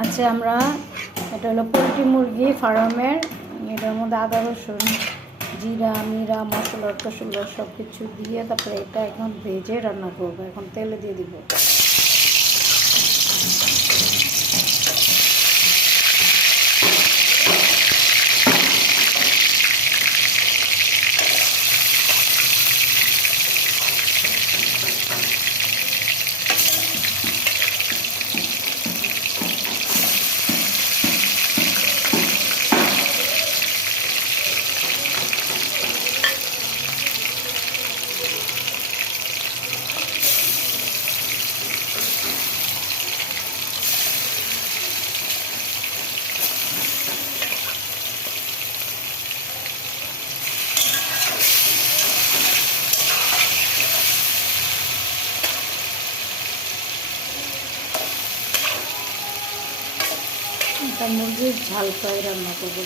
আচ্ছা, আমরা এটা হলো পোলট্রি মুরগি ফার্মের। এটার মধ্যে আদা রসুন জিরা মিরা মশলা টশলা সব কিছু দিয়ে তারপরে এটা এখন ভেজে রান্না করবো। এখন তেলে দিয়ে দিব। এটা মুরগির ঝাল ফ্রাই রান্না করবো।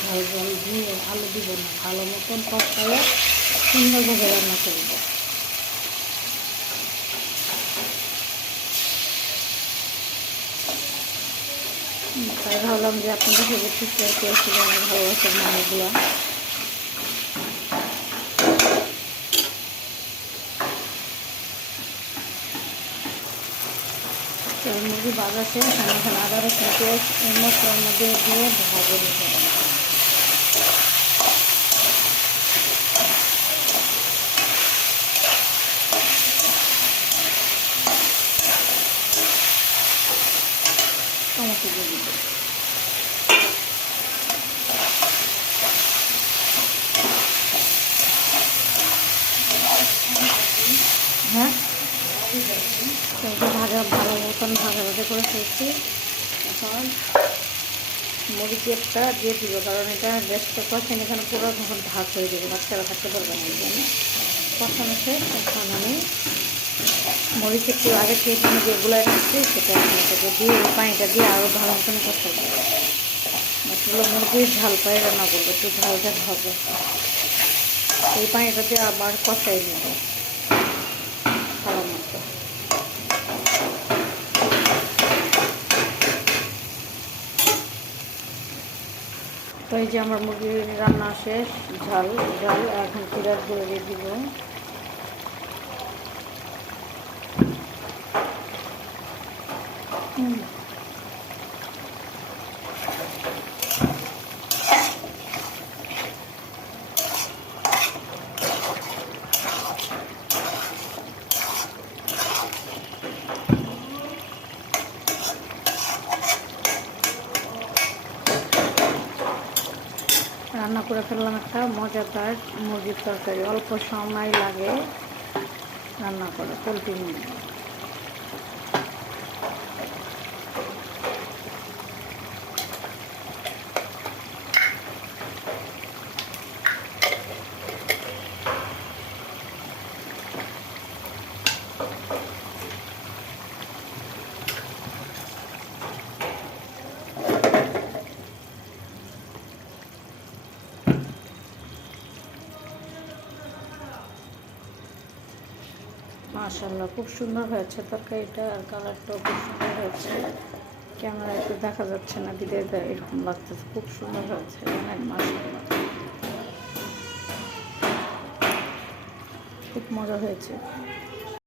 ঝাল ঝাল দিয়ে আলু দিব না, ভালো মতন কষাইয়ে সুন্দরভাবে রান্না করবো। তাই ভাবলাম যে আপনাদের সাথে একটু শেয়ার করেছিল আমার ভালোবাসার মানুষগুলো। মুরগি বাজা শেষ, আমি এখানে আদা রসুন পেঁয়াজ এই মশলার মধ্যে দিয়ে ভাজে নিতে হবে। টমেটো দিয়ে দিব। হ্যাঁ, ভাজা ভালো মতন ভাজা ভাজা করে ফেলছি। এখন মুরগিটা দিয়ে দিব, কারণ এটা গ্যাসটা কষেন এখানে পুরো যখন ভাত হয়ে যাবে, বাচ্চারা থাকতে পারবে না। এই জন্য কষানো শেষ। এখন আমি মরিচ একটু আগে থেকে আমি যেগুলো রাখছি সেটা এটাকে দিয়ে এই পানিটা দিয়ে আরও ভালো মতন কষাবো। এগুলো মুরগির ঝাল পায়ে রান্না করবো, একটু ঝাল ঝাল হবে। এই পানিটা দিয়ে আবার কষাই নেব ভালো মতো। তো এই যে আমার মুরগির রান্না শেষ, ঝাল ঝাল। এখন জিরার গুঁড়ো দিয়ে দিব। রান্না করে ফেললাম একটা মজাদার মুরগির তরকারি। অল্প সময় লাগে রান্না করে পোলট্রি মুরগি। মাশাআল্লাহ, খুব সুন্দর হয়েছে তরকারিটা, আর কালারটাও খুব সুন্দর হয়েছে। ক্যামেরা একটু দেখা যাচ্ছে না, ভিডিওতে এরকম লাগতেছে। খুব সুন্দর হয়েছে, অনেক মাশাআল্লাহ, খুব মজা হয়েছে।